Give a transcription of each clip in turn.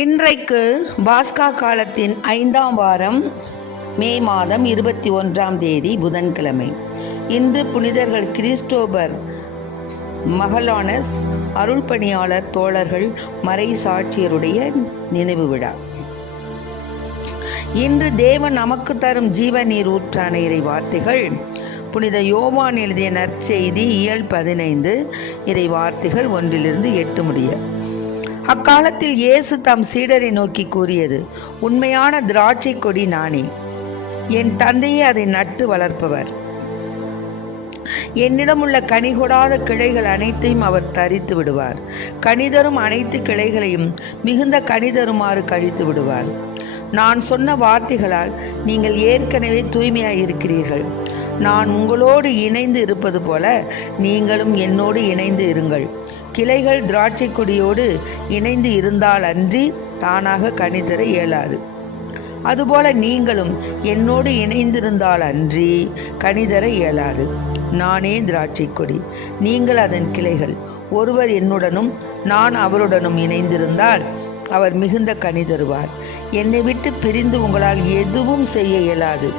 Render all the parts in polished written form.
இன்றைக்கு பாஸ்கா காலத்தின் 5ஆம் வாரம், மே மாதம் 21ஆம் தேதி புதன்கிழமை. இன்று புனிதர்கள் கிறிஸ்டோபர், மகலானஸ், அருள் பணியாளர் தோழர்கள், மறை சாட்சியருடைய நினைவு விழா. இன்று தேவன் நமக்கு தரும் ஜீவ நீர் ஊற்றான இறை வார்த்தைகள் புனித யோவான் எழுதிய நற்செய்தி இயல் 15 இறை வார்த்தைகள் 1-8 முடிய. அக்காலத்தில் இயேசு தம் சீடரை நோக்கி கூறியது: உண்மையான திராட்சை கொடி நானே, என் தந்தையே அதை நட்டு வளர்ப்பவர். என்னிடம் உள்ள கனி கொடாத கிளைகள் அனைத்தையும் அவர் தரித்து விடுவார். கனிதரும் அனைத்து கிளைகளையும் மிகுந்த கனிதருமாறு கழித்து விடுவார். நான் சொன்ன வார்த்தைகளால் நீங்கள் ஏற்கனவே தூய்மையாய் இருக்கிறீர்கள். நான் உங்களோடு இணைந்து இருப்பது போல நீங்களும் என்னோடு இணைந்து இருங்கள். கிளைகள் திராட்சை கொடியோடு இணைந்து இருந்தால் அன்றி தானாக கனி தர இயலாது. அதுபோல நீங்களும் என்னோடு இணைந்திருந்தால் அன்றி கனி தர இயலாது. நானே திராட்சை கொடி, நீங்கள் அதன் கிளைகள். ஒருவர் என்னுடனும் நான் அவருடனும் இணைந்திருந்தால் அவர் மிகுந்த கனி தருவார். என்னை விட்டு பிரிந்து உங்களால் எதுவும் செய்ய இயலாது.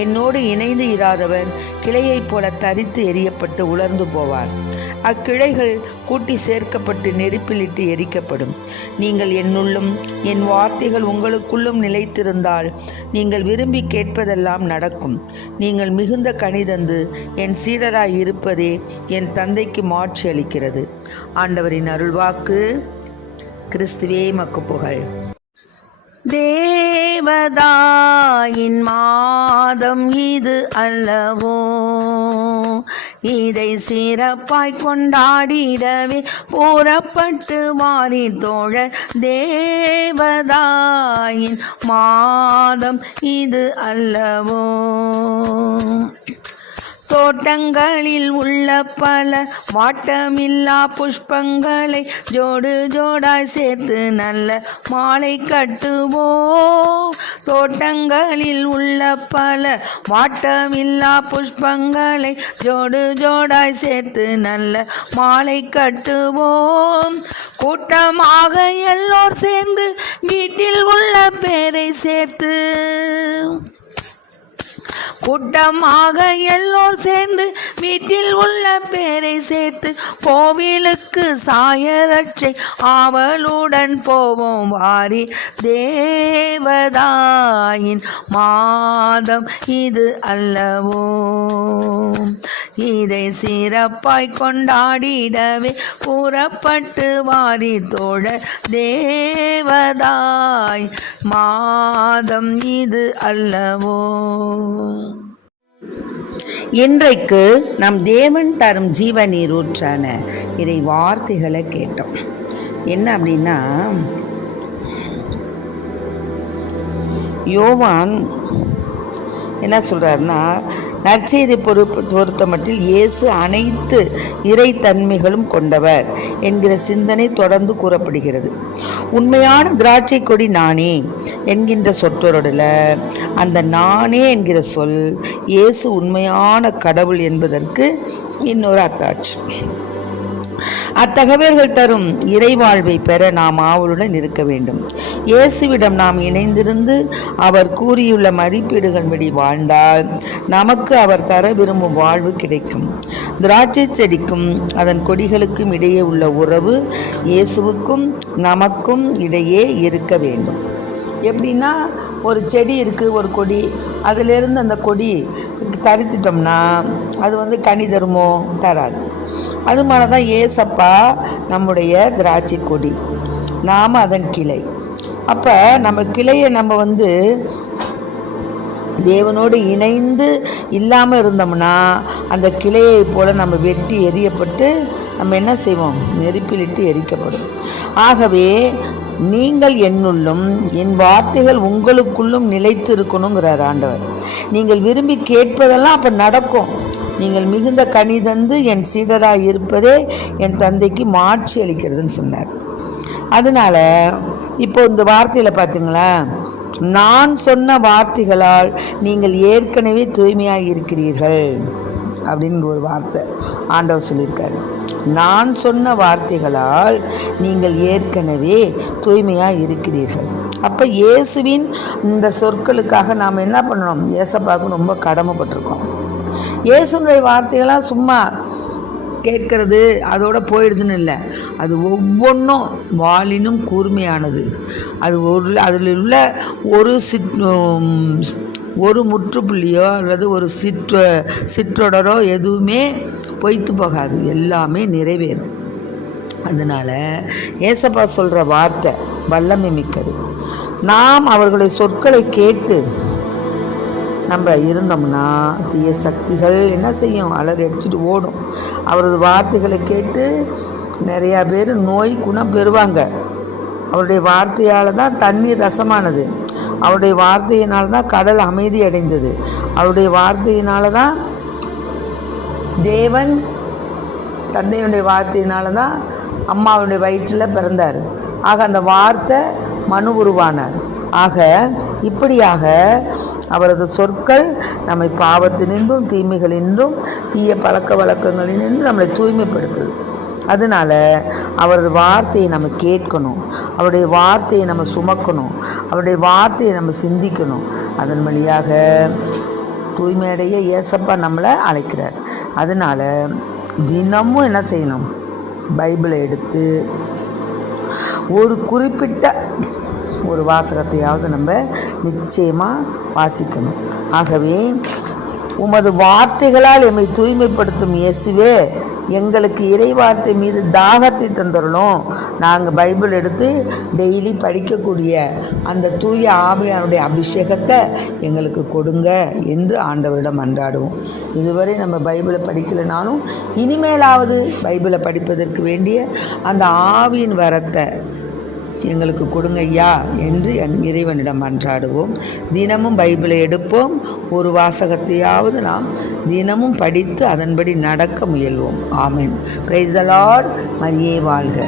என்னோடு இணைந்து இராதவர் கிளையைப் போல தரித்து எரியப்பட்டு உலர்ந்து போவார். அக்கிளைகள் கூட்டி சேர்க்கப்பட்டு நெருப்பிலிட்டு எரிக்கப்படும். நீங்கள் என்னுள்ளும் என் வார்த்தைகள் உங்களுக்குள்ளும் நிலைத்திருந்தால் நீங்கள் விரும்பி கேட்பதெல்லாம் நடக்கும். நீங்கள் மிகுந்த கனிதந்து என் சீடராய் இருப்பதே என் தந்தைக்கு மாட்சி அளிக்கிறது. ஆண்டவரின் அருள்வாக்கு. கிறிஸ்துவே மக்கு புகழ். தேவதாயின் மாதம் இது அல்லவோ, இதை சிறப்பாய் கொண்டாடிடவே புறப்பட்டு வாரி தோழர். தேவதாயின் மாதம் இது அல்லவோ, தோட்டங்களில் உள்ள பல வாட்டமில்லா புஷ்பங்களை ஜோடு ஜோடாய் சேர்த்து நல்ல மாலை கட்டுவோ. தோட்டங்களில் உள்ள பல வாட்டமில்லா புஷ்பங்களை ஜோடு ஜோடாய் சேர்த்து நல்ல மாலை கட்டுவோம். கூட்டமாக எல்லோர் சேர்ந்து வீட்டில் உள்ள பேரை சேர்த்து, கூட்டமாக எல்லோர் சேர்ந்து வீட்டில் உள்ள பேரை சேர்த்து கோவிலுக்கு சாயரட்சை ஆவலுடன் போவோம் வாரி. தேவதாயின் மாதம் இது அல்லவோ, இதை சிறப்பாய் கொண்டாடிடவே புறப்பட்டு வாரி தோழர். தேவதாய் மாதம் இது அல்லவோ. இன்றைக்கு நம் தேவன் தரும் ஜீவ நீரூற்றான இதை வார்த்தைகளை கேட்டோம். என்ன அப்படின்னா, யோவான் என்ன சொல்றாருன்னா, நற்செய்தி பொறுத்த மட்டில் இயேசு அனைத்து இறைத்தன்மைகளும் கொண்டவர் என்கிற சிந்தனை தொடர்ந்து கூறப்படுகிறது. உண்மையான திராட்சை கொடி நானே என்கின்ற சொற்றொடரில் அந்த நானே என்கிற சொல் இயேசு உண்மையான கடவுள் என்பதற்கு இன்னொரு அத்தாட்சி. அத்தகவல்கள் தரும் இறைவாழ்வை பெற நாம் ஆவலுடன் இருக்க வேண்டும். இயேசுவிடம் நாம் இணைந்திருந்து அவர் கூறியுள்ள மதிப்பீடுகள் படி வாழ்ந்தால் நமக்கு அவர் தர விரும்பும் வாழ்வு கிடைக்கும். திராட்சை செடிக்கும் அதன் கொடிகளுக்கும் இடையே உள்ள உறவு இயேசுவுக்கும் நமக்கும் இடையே இருக்க வேண்டும். எப்படின்னா, ஒரு செடி இருக்குது, ஒரு கொடி, அதிலிருந்து அந்த கொடி தரித்திட்டோம்னா அது கனி தருமோ? தராது. அது மாதிரி தான் ஏசப்பா நம்முடைய திராட்சை கொடி, நாம் அதன் கிளை. அப்போ நம்ம கிளையை நம்ம தேவனோடு இணைந்து இல்லாமல் இருந்தோம்னா அந்த கிளையை போல் நம்ம வெட்டி எரியப்பட்டு நம்ம என்ன செய்வோம்? நெருப்பிலிட்டு எரிக்கப்படும். ஆகவே நீங்கள் என்னுள்ளும் என் வார்த்தைகள் உங்களுக்குள்ளும் நிலைத்து இருக்கணுங்கிறார் ஆண்டவர். நீங்கள் விரும்பி கேட்பதெல்லாம் அப்போ நடக்கும். நீங்கள் மிகுந்த கனி தந்து என் சீடராக இருப்பதே என் தந்தைக்கு மாட்சி அளிக்கிறதுன்னு சொன்னார். அதனால இப்போ இந்த வார்த்தையில் பார்த்தீங்களா, நான் சொன்ன வார்த்தைகளால் நீங்கள் ஏற்கனவே தூய்மையாக இருக்கிறீர்கள் அப்படின்னு ஒரு வார்த்தை ஆண்டவர் சொல்லியிருக்காரு. நான் சொன்ன வார்த்தைகளால் நீங்கள் ஏற்கனவே தூய்மையாக இருக்கிறீர்கள். அப்போ இயேசுவின் இந்த சொற்களுக்காக நாம் என்ன பண்ணணும்? ஏசப்பாவுக்கு ரொம்ப கடமைப்பட்டிருக்கோம். இயேசுனுடைய வார்த்தைகளாக சும்மா கேட்கறது அதோட போயிடுதுன்னு இல்லை, அது ஒவ்வொன்றும் வாளினும் கூர்மையானது. அது அதில் உள்ள ஒரு முற்றுப்புள்ளியோ அல்லது ஒரு சிற்றொடரோ எதுவுமே பொய்த்து போகாது, எல்லாமே நிறைவேறும். அதனால் ஏசப்பா சொல்கிற வார்த்தை வல்லமை மிக்கது. நாம் அவர்களுடைய சொற்களை கேட்டு நம்ம இருந்தோம்னா தீய சக்திகள் என்ன செய்யும்? அலறி அடிச்சுட்டு ஓடும். அவரது வார்த்தைகளை கேட்டு நிறையா பேர் நோய் குணம் பெறுவாங்க. அவருடைய வார்த்தையால் தான் தண்ணீர் ரசமானது. அவருடைய வார்த்தையினால் தான் கடல் அமைதி அடைந்தது. அவருடைய வார்த்தையினால தான் தேவன் தந்தையுடைய வார்த்தையினால தான் அம்மாவுடைய வயிற்றில் பிறந்தார். ஆக அந்த வார்த்தை மனு உருவானார். ஆக இப்படியாக அவரது சொற்கள் நம்மை பாவத்தினின்றும் தீமைகளின்றும் தீய பழக்க வழக்கங்களினின்றும் நம்மளை தூய்மைப்படுத்துது. அதனால் அவரது வார்த்தையை நம்ம கேட்கணும், அவருடைய வார்த்தையை நம்ம சுமக்கணும், அவருடைய வார்த்தையை நம்ம சிந்திக்கணும். அதன் வழியாக தூய்மையடைய ஏசப்பா நம்மளை அழைக்கிறார். அதனால் தினமும் என்ன செய்யணும்? பைபிளை எடுத்து ஒரு குறிப்பிட்ட ஒரு வாசகத்தையாவது நம்ம நிச்சயமாக வாசிக்கணும். ஆகவே உமது வார்த்தைகளால் எம்மை தூய்மைப்படுத்தும் இயேசுவே, எங்களுக்கு இறை வார்த்தை மீது தாகத்தை தந்துடணும். நாங்கள் பைபிள் எடுத்து டெய்லி படிக்கக்கூடிய அந்த தூய ஆவியானுடைய அபிஷேகத்தை எங்களுக்கு கொடுங்க என்று ஆண்டவரிடம் மன்றாடுவோம். இதுவரை நம்ம பைபிளை படிக்கலைனாலும் இனிமேலாவது பைபிளை படிப்பதற்கு வேண்டிய அந்த ஆவியின் வரத்தை எங்களுக்கு கொடுங்க ஐயா என்று இறைவனிடம் மன்றாடுவோம். தினமும் பைபிளை எடுப்போம். ஒரு வாசகத்தையாவது நாம் தினமும் படித்து அதன்படி நடக்க முயல்வோம். ஆமென். Praise the Lord. மரியே வாழ்க.